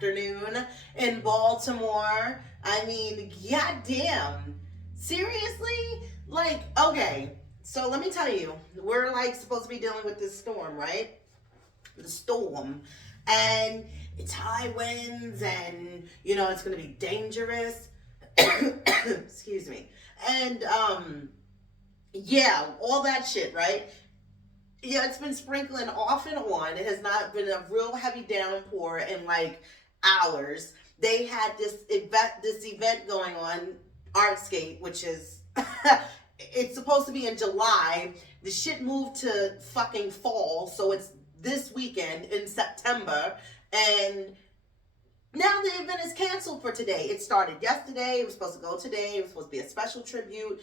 afternoon in Baltimore. I mean, goddamn. Seriously? Like, okay. So let me tell you, we're like supposed to be dealing with this storm, right? The storm. And it's high winds and it's gonna be dangerous. Excuse me. And yeah, all that shit, right? Yeah, it's been sprinkling off and on. It has not been a real heavy downpour in like hours. They had this event going on, Artscape, which is it's supposed to be in July. The shit moved to fucking fall, so it's this weekend in September, and now the event is canceled for today. It started yesterday. It was supposed to go today. It was supposed to be a special tribute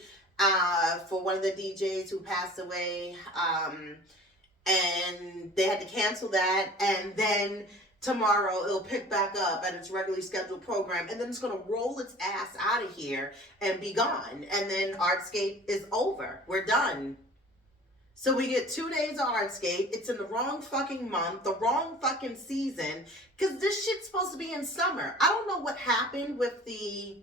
for one of the DJs who passed away. And they had to cancel that. And then tomorrow it'll pick back up at its regularly scheduled program. And then it's going to roll its ass out of here and be gone. And then Artscape is over. We're done. So we get 2 days of Artscape. It's in the wrong fucking month, the wrong fucking season, because this shit's supposed to be in summer. I don't know what happened with the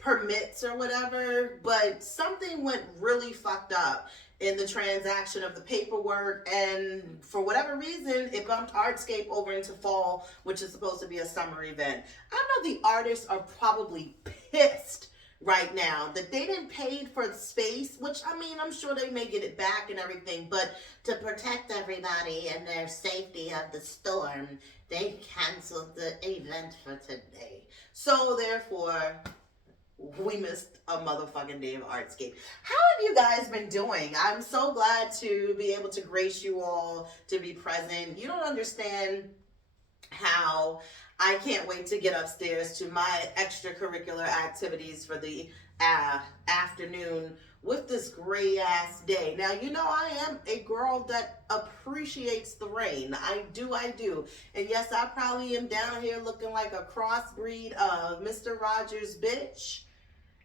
permits or whatever, but something went really fucked up in the transaction of the paperwork, and for whatever reason, it bumped Artscape over into fall, which is supposed to be a summer event. I know the artists are probably pissed right now that they didn't pay for the space, which I mean, I'm sure they may get it back and everything, but to protect everybody and their safety of the storm, they canceled the event for today. So therefore, we missed a motherfucking day of Artscape. How have you guys been doing? I'm so glad to be able to grace you all to be present. You don't understand how I can't wait to get upstairs to my extracurricular activities for the afternoon with this gray ass day. Now, I am a girl that appreciates the rain. I do. And yes, I probably am down here looking like a crossbreed of Mr. Rogers' bitch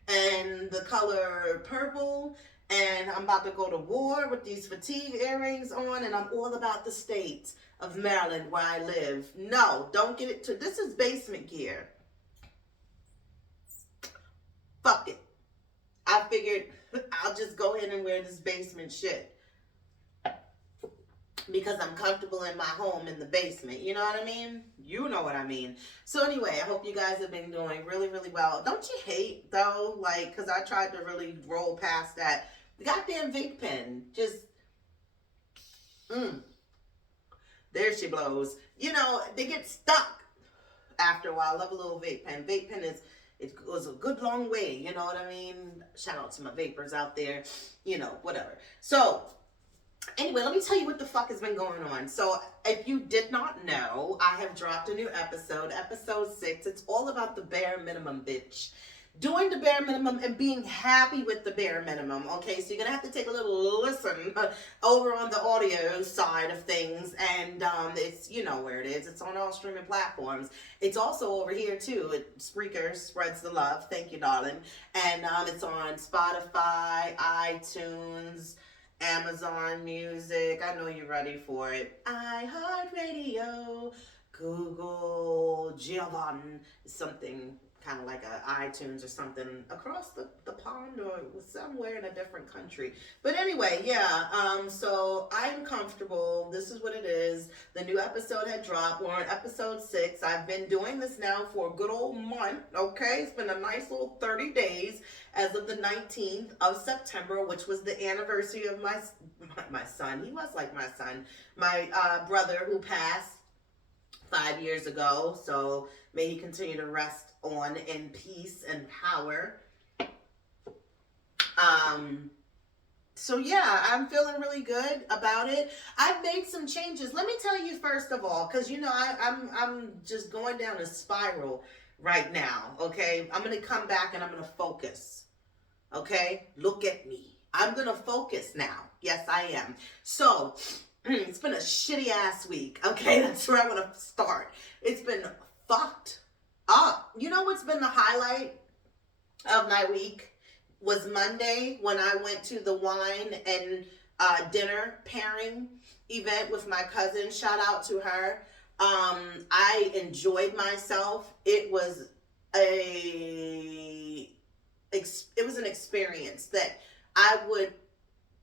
and the color purple. And I'm about to go to war with these fatigue earrings on, and I'm all about the state of Maryland where I live. No, don't get it this is basement gear. Fuck it. I figured I'll just go ahead and wear this basement shit because I'm comfortable in my home in the basement. You know what I mean? You know what I mean. So anyway, I hope you guys have been doing really, really well. Don't you hate, though, like, because I tried to really roll past that. The goddamn vape pen. Just, there she blows. They get stuck after a while. I love a little vape pen. Vape pen it goes a good long way. You know what I mean? Shout out to my vapors out there. Whatever. So, anyway, let me tell you what the fuck has been going on. So, if you did not know, I have dropped a new episode 6. It's all about the bare minimum, bitch. Doing the bare minimum and being happy with the bare minimum. Okay, so you're gonna have to take a little listen over on the audio side of things, and it's where it is. It's on all streaming platforms. It's also over here too. Spreaker spreads the love. Thank you, darling. And it's on Spotify, iTunes, Amazon Music. I know you're ready for it. iHeartRadio, Google, Giovanni, something kind of like a iTunes or something across the pond or somewhere in a different country. But anyway, yeah, so I'm comfortable. This is what it is. The new episode had dropped. We're on episode 6. I've been doing this now for a good old month, okay? It's been a nice little 30 days as of the 19th of September, which was the anniversary of my son. He was like my son. My brother who passed 5 years ago. So may he continue to rest on in peace and power. So yeah, I'm feeling really good about it. I've made some changes. Let me tell you first of all, because I'm just going down a spiral right now. Okay, I'm gonna come back and I'm gonna focus. Okay, look at me. I'm gonna focus now. Yes, I am. So it's been a shitty ass week. Okay, that's where I want to start. It's been fucked up. You know what's been the highlight of my week was Monday when I went to the wine and dinner pairing event with my cousin. Shout out to her. I enjoyed myself. A it was an experience that I would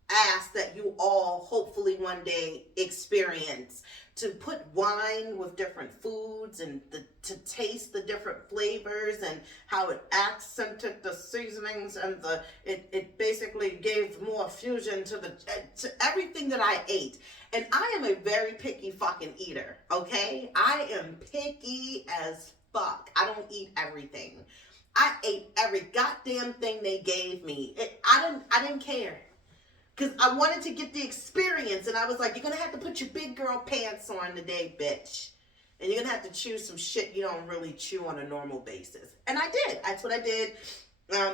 ask that you all hopefully one day experience, to put wine with different foods and to taste the different flavors and how it accented the seasonings, and it basically gave more fusion to to everything that I ate. And I am a very picky fucking eater, okay? I am picky as fuck. I don't eat everything. I ate every goddamn thing they gave me. I didn't care. Because I wanted to get the experience. And I was like, you're going to have to put your big girl pants on today, bitch. And you're going to have to chew some shit you don't really chew on a normal basis. And I did. That's what I did.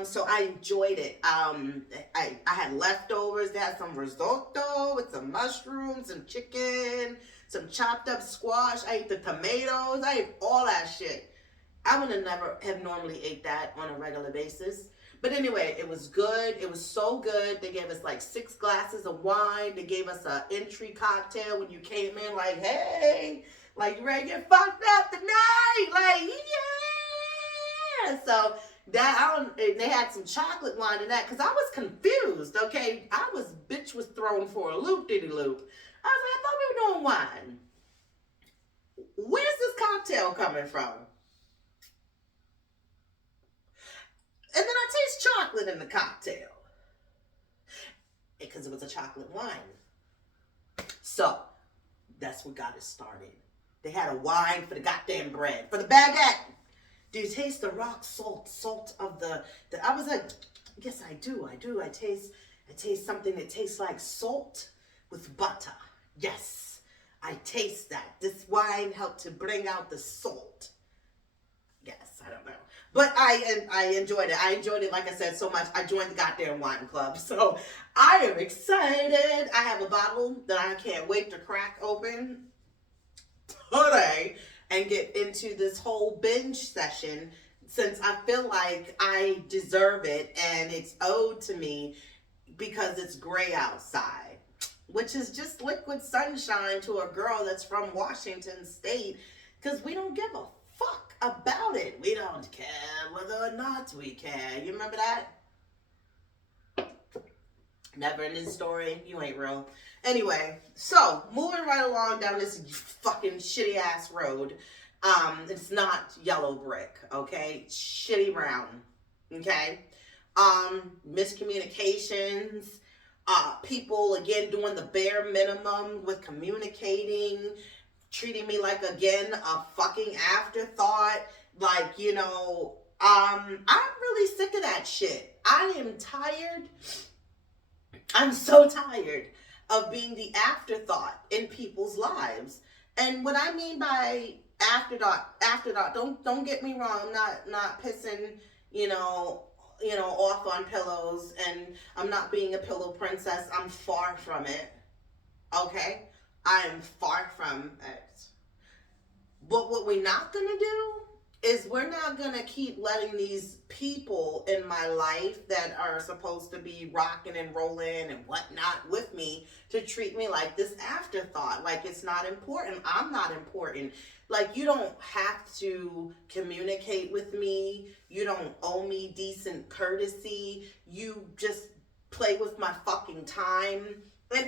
So I enjoyed it. I had leftovers. They had some risotto with some mushrooms, some chicken, some chopped up squash. I ate the tomatoes. I ate all that shit. I would have never have normally ate that on a regular basis. But anyway, it was good. It was so good. They gave us like 6 glasses of wine. They gave us an entry cocktail when you came in, like, hey, like, you ready to get fucked up tonight? Like, yeah. So they had some chocolate wine in that, because I was confused, okay? Bitch was thrown for a loop-diddy-loop. I was like, I thought we were doing wine. Where's this cocktail coming from? And then I taste chocolate in the cocktail, because it was a chocolate wine. So that's what got it started. They had a wine for the goddamn bread, for the baguette. Do you taste the rock salt of the I was like, yes, I do. I taste something that tastes like salt with butter. Yes, I taste that. This wine helped to bring out the salt. Yes, I don't know. But I enjoyed it. I enjoyed it, like I said, so much. I joined the goddamn wine club. So I am excited. I have a bottle that I can't wait to crack open today and get into this whole binge session, since I feel like I deserve it and it's owed to me, because it's gray outside, which is just liquid sunshine to a girl that's from Washington State, because we don't give a fuck about it. We don't care whether or not we care. You remember that? Never ending story. You ain't real. Anyway, so moving right along down this fucking shitty ass road. It's not yellow brick, okay? It's shitty brown, okay? Miscommunications. People again doing the bare minimum with communicating, treating me like, again, a fucking afterthought. Like, you know, I'm really sick of that shit. I am tired. I'm so tired of being the afterthought in people's lives. And what I mean by afterthought, don't get me wrong, I'm not pissing, you know, off on pillows, and I'm not being a pillow princess. I'm far from it. Okay? I am far from it. But what we're not going to do is we're not going to keep letting these people in my life that are supposed to be rocking and rolling and whatnot with me to treat me like this afterthought. Like it's not important. I'm not important. Like, you don't have to communicate with me. You don't owe me decent courtesy. You just play with my fucking time.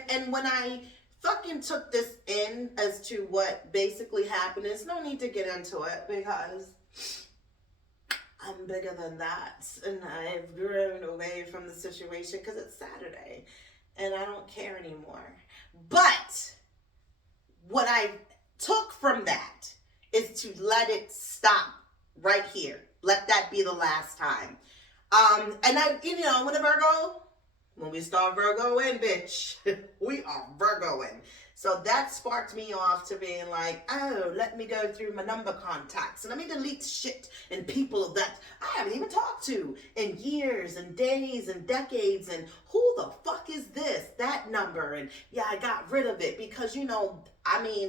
And when I fucking took this in as to what basically happened, there's no need to get into it, because I'm bigger than that, and I've grown away from the situation because it's Saturday and I don't care anymore. But what I took from that is to let it stop right here. Let that be the last time. And I, when a Virgo, when we start Virgoing, bitch, we are Virgoing. So that sparked me off to being like, oh, let me go through my number contacts and let me delete shit and people that I haven't even talked to in years and days and decades. And who the fuck is this? That number. And yeah, I got rid of it because,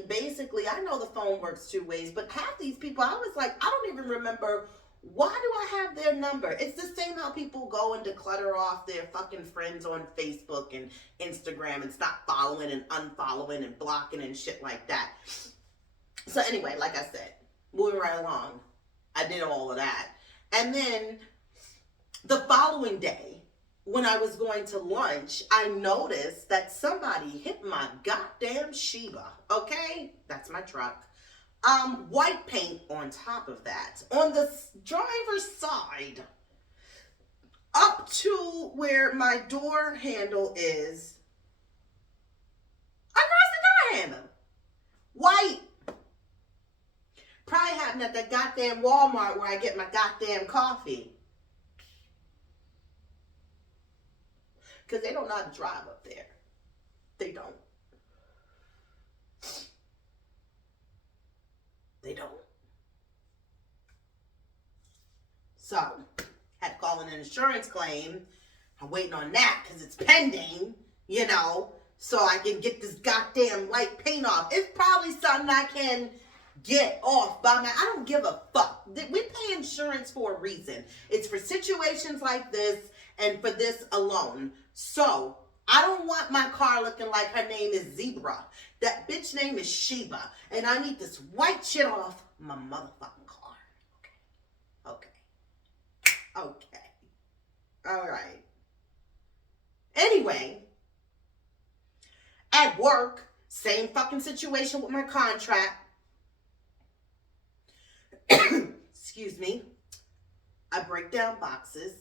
basically, I know the phone works 2 ways, but half these people, I was like, I don't even remember. Why do I have their number? It's the same how people go and declutter off their fucking friends on Facebook and Instagram and stop following and unfollowing and blocking and shit like that. So anyway, like I said, moving right along, I did all of that. And then the following day, when I was going to lunch, I noticed that somebody hit my goddamn Sheba. Okay? That's my truck. White paint on top of that. On the driver's side, up to where my door handle is, across the door handle. White. Probably happened at that goddamn Walmart where I get my goddamn coffee. Because they don't know how to drive up there. They don't. They don't. So, had to call in an insurance claim. I'm waiting on that because it's pending, you know, so I can get this goddamn white paint off. It's probably something I can get off by my, I don't give a fuck. We pay insurance for a reason. It's for situations like this and for this alone. So, I don't want my car looking like her name is Zebra. That bitch name is Sheba. And I need this white shit off my motherfucking car. Okay. All right. Anyway, at work, same fucking situation with my contract. Excuse me. I break down boxes.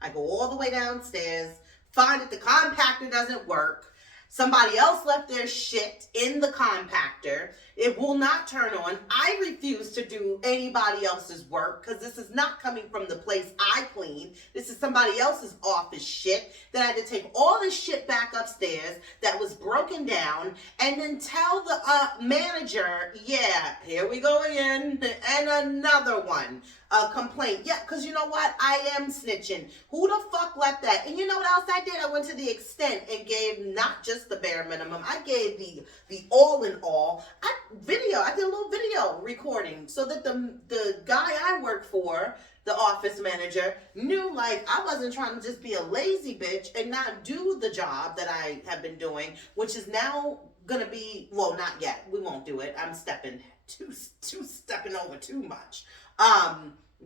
I go all the way downstairs, find that the compactor doesn't work. Somebody else left their shit in the compactor. It will not turn on. I refuse to do anybody else's work because this is not coming from the place I clean. This is somebody else's office shit that I had to take all this shit back upstairs that was broken down and then tell the manager, yeah, here we go again, and another one. A complaint. Yeah, because you know what? I am snitching. Who the fuck left that? And you know what else I did? I went to the extent and gave not just the bare minimum. I gave the all in all. I did a little video recording so that the guy I work for, the office manager, knew like I wasn't trying to just be a lazy bitch and not do the job that I have been doing, which is now gonna be, well, not yet. We won't do it. I'm stepping over too much.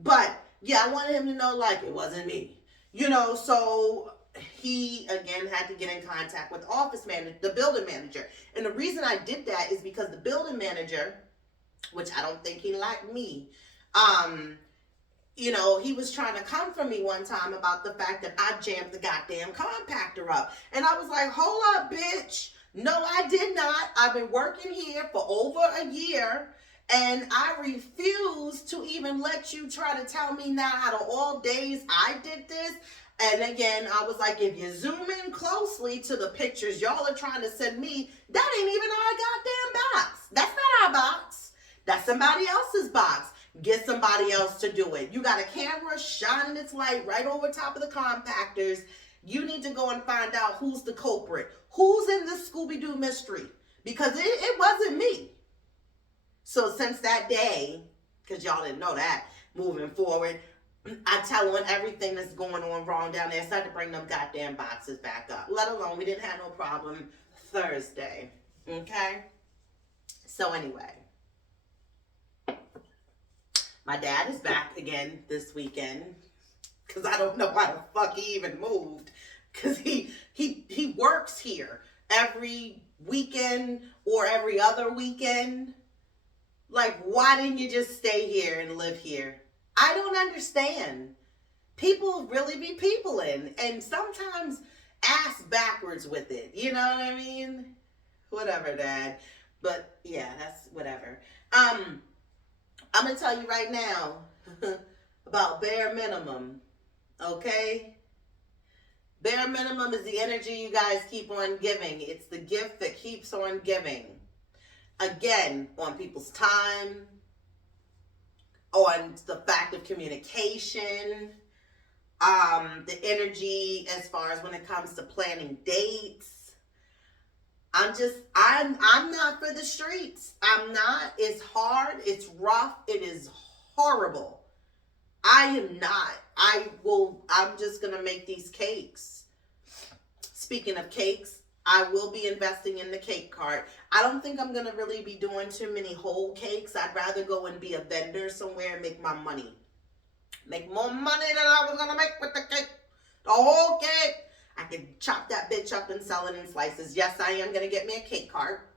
But yeah, I wanted him to know like it wasn't me, you know. So he again had to get in contact with the building manager, and the reason I did that is because the building manager, which I don't think he liked me, you know, he was trying to come for me one time about the fact that I jammed the goddamn compactor up, and I was like, hold up, bitch. No, I did not. I've been working here for over a year. And I refuse to even let you try to tell me now out of all days I did this. And again, I was like, if you zoom in closely to the pictures y'all are trying to send me, that ain't even our goddamn box. That's not our box. That's somebody else's box. Get somebody else to do it. You got a camera shining its light right over top of the compactors. You need to go and find out who's the culprit. Who's in this Scooby-Doo mystery? Because it wasn't me. So since that day, because y'all didn't know that, moving forward, I tell on everything that's going on wrong down there. I started to bring them goddamn boxes back up. Let alone, we didn't have no problem Thursday. Okay? So anyway, my dad is back again this weekend. Because I don't know why the fuck he even moved. Because he works here every weekend or every other weekend. Like, why didn't you just stay here and live here? I don't understand. People really be peopling, and sometimes ass backwards with it. You know what I mean? Whatever, Dad. But yeah, that's whatever. I'm gonna tell you right now about bare minimum. Okay? Bare minimum is the energy you guys keep on giving. It's the gift that keeps on giving. Again, on people's time, on the fact of communication, the energy as far as when it comes to planning dates. I'm not for the streets. I'm not. It's hard. It's rough. It is horrible. I am not. I'm just going to make these cakes. Speaking of cakes, I will be investing in the cake cart. I don't think I'm gonna really be doing too many whole cakes. I'd rather go and be a vendor somewhere and make my money. Make more money than I was gonna make with the cake. The whole cake. I can chop that bitch up and sell it in slices. Yes, I am gonna get me a cake cart.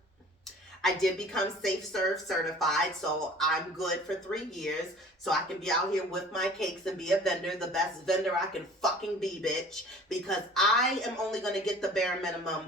I did become Safe Serve certified, so I'm good for 3 years. So I can be out here with my cakes and be a vendor, the best vendor I can fucking be, bitch. Because I am only gonna get the bare minimum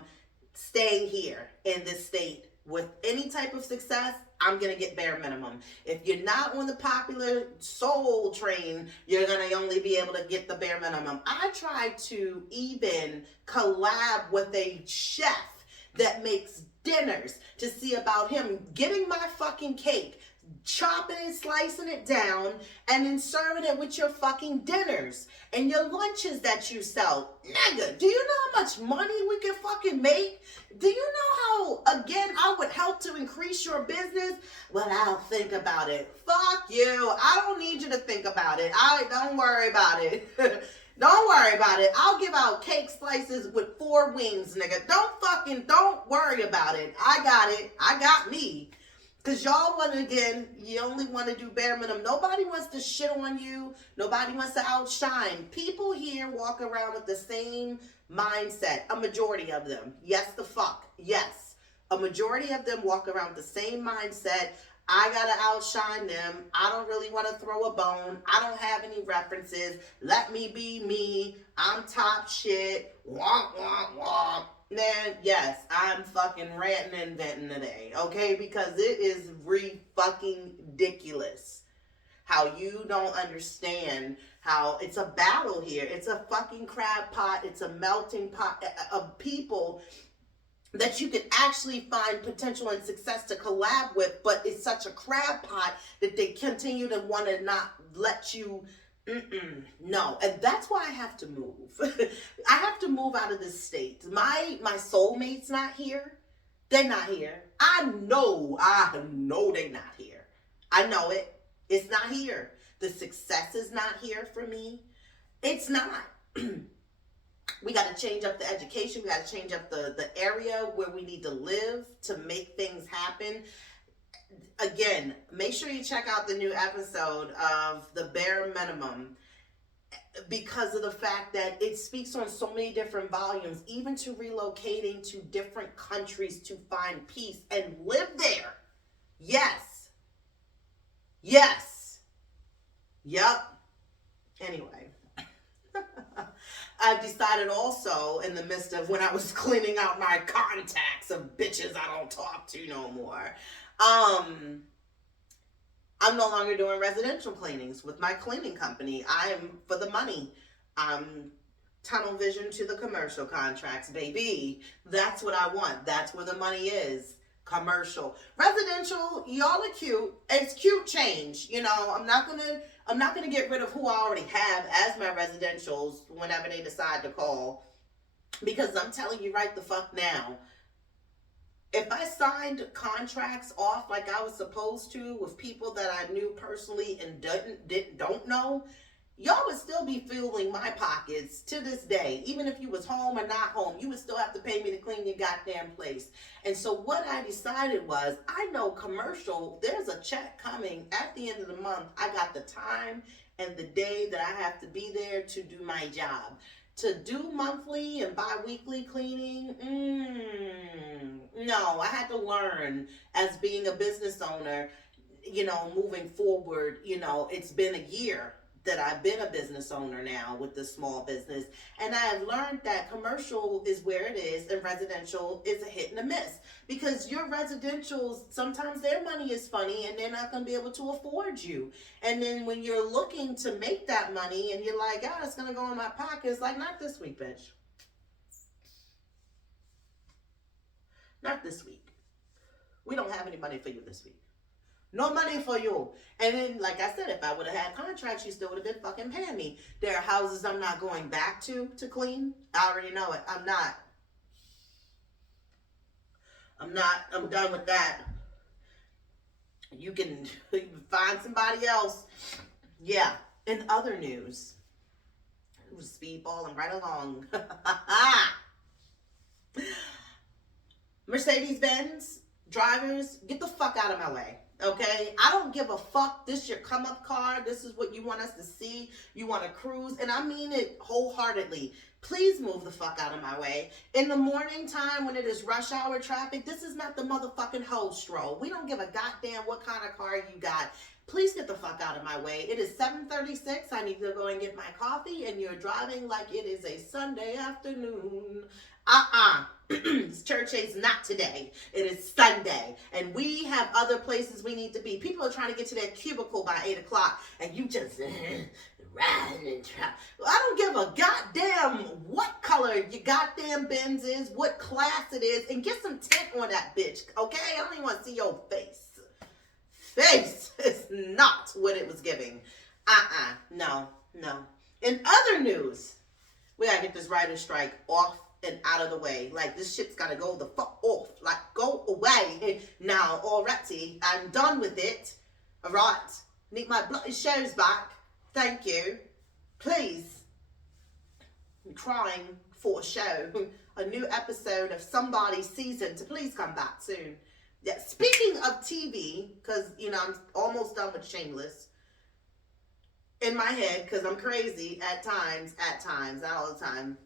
staying here in this state. With any type of success, I'm gonna get bare minimum. If you're not on the popular soul train, you're gonna only be able to get the bare minimum. I tried to even collab with a chef that makes dinners to see about him getting my fucking cake, chopping and slicing it down, and then serving it with your fucking dinners and your lunches that you sell. Nigga, do you know how much money we can fucking make? Do you know how, again, I would help to increase your business? Well, I'll think about it. Fuck you. I don't need you to think about it. Don't worry about it. Don't worry about it. I'll give out cake slices with 4 wings, nigga. Don't worry about it. I got it. I got me. Because y'all want to, again, you only want to do bare minimum. Nobody wants to shit on you. Nobody wants to outshine. People here walk around with the same mindset. A majority of them. Yes, the fuck. Yes. A majority of them walk around with the same mindset. I gotta outshine them. I don't really want to throw a bone. I don't have any references. Let me be me. I'm top shit. Womp, womp, womp. Man, yes, I'm fucking ranting and venting today, okay? Because it is fucking ridiculous how you don't understand how it's a battle here. It's a fucking crab pot. It's a melting pot of people that you could actually find potential and success to collab with, but it's such a crab pot that they continue to want to not let you. No, and that's why I have to move. I have to move out of this state. My soulmate's not here. They're not here. I know they're not here. I know it. It's not here. The success is not here for me. It's not. We got to change up the education. We got to change up the area where we need to live to make things happen. Again, make sure you check out the new episode of The Bare Minimum, because of the fact that it speaks on so many different volumes, even to relocating to different countries to find peace and live there. Yes. Yes. Yup. Anyway. I've decided also, in the midst of when I was cleaning out my contacts of bitches I don't talk to no more, I'm no longer doing residential cleanings with my cleaning company. I'm for the money. I'm tunnel vision to the commercial contracts, baby. That's what I want. That's where the money is. Commercial. Residential, y'all are cute. It's cute change. You know, I'm not gonna get rid of who I already have as my residentials whenever they decide to call. Because I'm telling you right the fuck now, if I signed contracts off like I was supposed to with people that I knew personally and don't know, y'all would still be filling my pockets to this day. Even if you was home or not home, you would still have to pay me to clean your goddamn place. And so what I decided was, I know commercial, there's a check coming at the end of the month. I got the time and the day that I have to be there to do my job. To do monthly and bi-weekly cleaning, no, I had to learn as being a business owner, you know, moving forward. You know, it's been a year that I've been a business owner now with this small business, and I have learned that commercial is where it is and residential is a hit and a miss, because your residentials, sometimes their money is funny and they're not going to be able to afford you. And then when you're looking to make that money and you're like, oh, it's going to go in my pocket, it's like, not this week, bitch. Not this week. We don't have any money for you this week. No money for you. And then, like I said, if I would have had contracts, you still would have been fucking paying me. There are houses I'm not going back to clean. I already know it. I'm not. I'm done with that. You can find somebody else. Yeah. In other news, it was speedballing right along. Mercedes-Benz drivers, get the fuck out of my way. Okay, I don't give a fuck. This your come up car. This is what you want us to see. You want to cruise, and I mean it wholeheartedly. Please move the fuck out of my way. In the morning time when it is rush hour traffic, this is not the motherfucking hoe stroll. We don't give a goddamn what kind of car you got. Please get the fuck out of my way. It is 7:36. I need to go and get my coffee, and you're driving like it is a Sunday afternoon. This church is not today. It is Sunday. And we have other places we need to be. People are trying to get to their cubicle by 8 o'clock. And you just riding and trying. I don't give a goddamn what color your goddamn Benz is, what class it is. And get some tint on that bitch. Okay? I don't even want to see your face. Face is not what it was giving. No. In other news, we gotta get this writer's strike off and out of the way. Like, this shit's gotta go the fuck off. Like, go away now already. I'm done with it. Alright? Need my bloody shows back. Thank you. Please. I'm crying for a show. A new episode of somebody's season to please come back soon. Yeah, speaking of TV, because, you know, I'm almost done with Shameless. In my head, because I'm crazy at times, not all the time.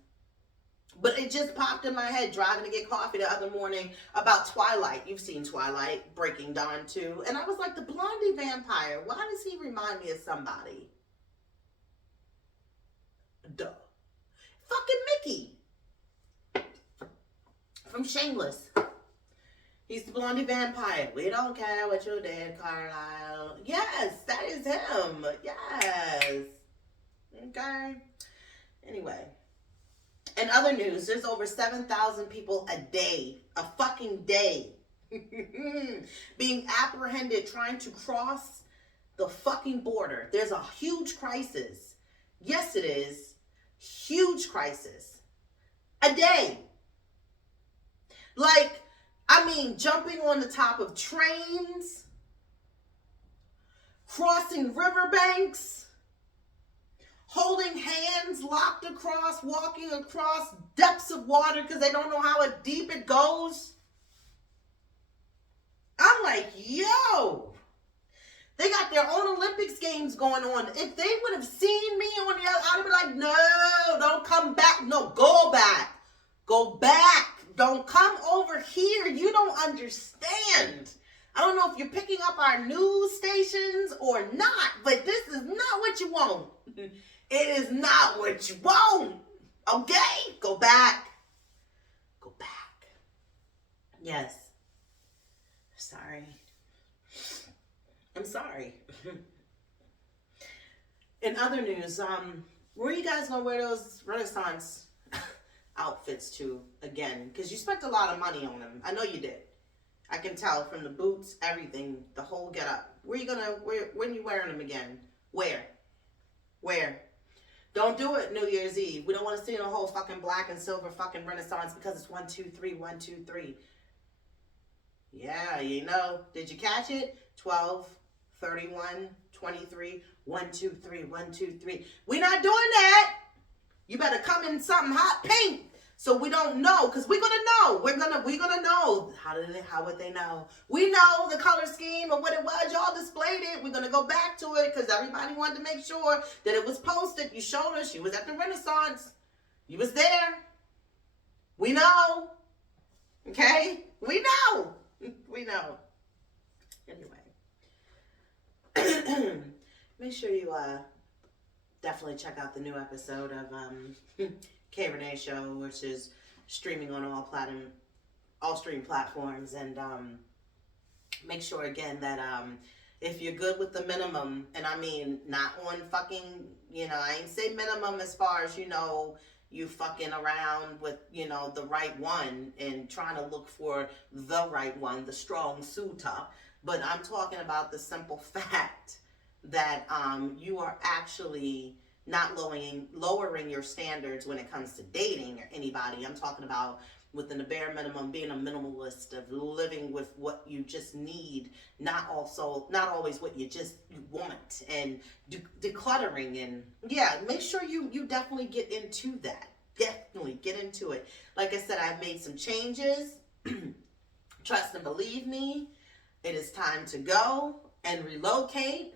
But it just popped in my head driving to get coffee the other morning about Twilight. You've seen Twilight, Breaking Dawn too. And I was like, the blondie vampire, why does he remind me of somebody? Duh. Fucking Mickey. From Shameless. He's the blondie vampire. We don't care what you did, Carlisle. Yes, that is him. Yes. Okay. Anyway. In other news, there's over 7,000 people a day, a fucking day, being apprehended trying to cross the fucking border. There's a huge crisis. Yes, it is. Huge crisis. A day. Like, I mean, jumping on the top of trains, crossing riverbanks, holding hands, locked across, walking across depths of water because they don't know how deep it goes. I'm like, yo, they got their own Olympics games going on. If they would have seen me on the other, I'd be like, no, don't come back. No, go back. Go back. Don't come over here. You don't understand. I don't know if you're picking up our news stations or not, but this is not what you want. It is not what you want. Okay? Go back. Go back. Yes. Sorry. I'm sorry. In other news, where are you guys gonna wear those Renaissance outfits to again? Because you spent a lot of money on them. I know you did. I can tell from the boots, everything, the whole get up. When are you wearing them again? Where? Don't do it New Year's Eve. We don't want to see the whole fucking black and silver fucking Renaissance because it's 1, 2, 3, 1, 2, 3. Yeah, you know. Did you catch it? 12, 31, 23, 1, 2, 3, 1, 2, 3. We're not doing that. You better come in something hot pink so we don't know, because we're gonna know. We're gonna know. How would they know? We know the color scheme of what it was. Y'all displayed it. We're gonna go back to it because everybody wanted to make sure that it was posted. You showed us you was at the Renaissance. You was there. We know. Okay? We know. We know. Anyway. Make sure you definitely check out the new episode of K Rene Show, which is streaming on all stream platforms. And make sure again that if you're good with the minimum, and I mean not on fucking, I ain't say minimum as far as you fucking around with the right one and trying to look for the right one, the strong suitor, but I'm talking about the simple fact that you are actually not lowering your standards when it comes to dating or anybody. I'm talking about within the bare minimum, being a minimalist, of living with what you just need, not always what you want, and decluttering. And yeah, make sure you definitely get into that. Definitely get into it. Like I said, I've made some changes Trust and believe me, it is time to go and relocate,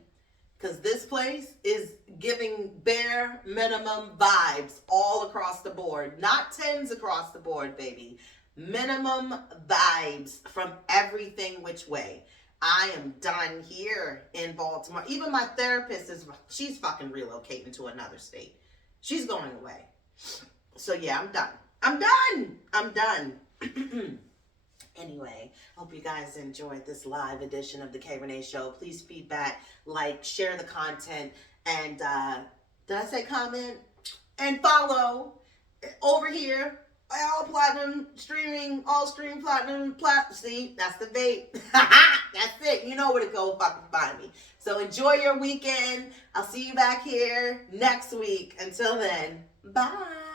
because this place is giving bare minimum vibes all across the board. Not tens across the board, baby. Minimum vibes from everything which way. I am done here in Baltimore. Even my therapist she's fucking relocating to another state. She's going away. So yeah, I'm done. I'm done. Anyway, hope you guys enjoyed this live edition of the K Rene Show. Please feedback, like, share the content, and did I say comment? And follow over here. All platinum streaming, all stream platinum, see, that's the bait. That's it. You know where to go fucking find me. So enjoy your weekend. I'll see you back here next week. Until then, bye.